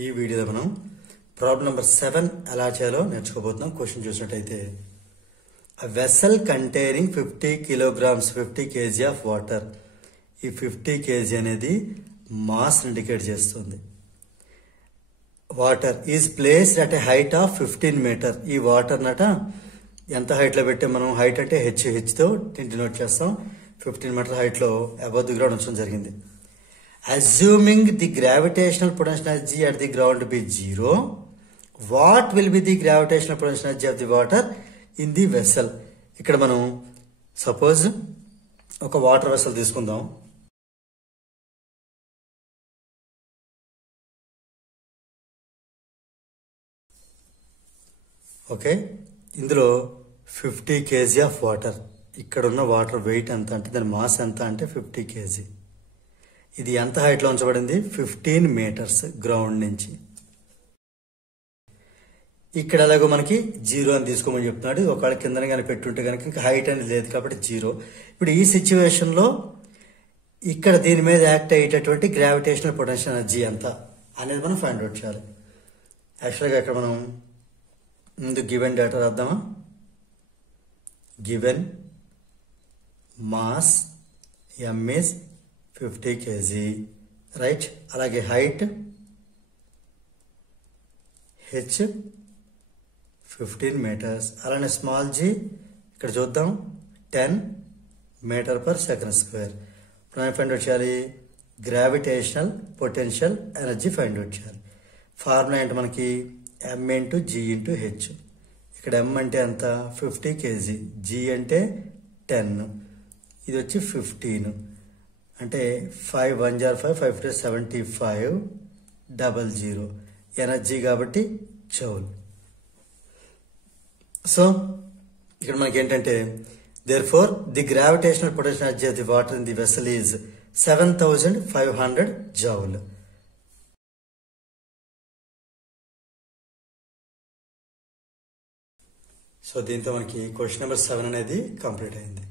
ఈ వీడియోలో మనం ప్రాబ్లం నెంబర్ 7 ఎలా చేయాలో నేర్చుకోబోతున్నాం. క్వశ్చన్ చూసినట్టయితే a vessel containing 50 kilograms 50 kg of water. ఈ 50 kg అనేది మాస్ ఇండికేట్ చేస్తుంది. Water is placed at a height of 15 metre. ఈ వాటర్ నట ఎంత హైట్ లో పెట్టే మనం హైట్ అంటే హెచ్ తో డినోట్ చేస్తాం. 15 మీటర్ హైట్ లో అబౌవ్ ది గ్రౌండ్ ఉంచడం జరిగింది. Assuming the gravitational potential energy at the ground to be 0, what will be the gravitational potential energy of the water in the vessel? ఇక్కడ మనం suppose ఒక water vessel తీసుకుందాం. Okay, ఇందులో 50 kg of water. ఇక్కడ ఉన్న water wait ఎంత అంటే దాని మాస్ ఎంత అంటే 50 kg. ఇది ఎంత హైట్ లో ఉంచబడింది? 15 మీటర్స్ గ్రౌండ్ నుంచి. ఇక్కడ ఎలాగో మనకి 0 అని తీసుకోమని చెప్తున్నాడు. ఒకవేళ కింద కానీ పెట్టుంటే కనుక ఇంకా హైట్ అనేది లేదు కాబట్టి 0. ఇప్పుడు ఈ సిచ్యువేషన్ లో ఇక్కడ దీని మీద యాక్ట్ అయ్యేటటువంటి గ్రావిటేషనల్ పొటెన్షియల్ ఎనర్జీ ఎంత అనేది మనం ఫైండ్ అవుట్ చేయాలి. యాక్చువల్గా ఇక్కడ మనం ముందు గివెన్ డేటా రాద్దామా. Given mass m is 50 kg, right. అలాగే హైట్ h 15 మీటర్స్. అలానే స్మాల్ g ఇక్కడ చూద్దాం 10 మీటర్ పర్ సెకండ్ స్క్వేర్. ఇప్పుడు ఫైండ్ అవుట్ చేయాలి gravitational potential energy find out చేయాలి. ఫార్ములా ఏంటి మనకి? m into g into h. ఇక్కడ m అంటే ఎంత? 50 kg, g అంటే 10, ఇది వచ్చి 15 అంటే 5 1 jar 5 5 3 75 00 ఎనర్జీ కాబట్టి జౌల్. సో ఇక్కడ మనకి ఏంటంటే therefore the gravitational potential energy of the water in the vessel is 7500 joule. So దీంతో మనకి క్వశ్చన్ నెంబర్ 7 అనేది కంప్లీట్ అయింది.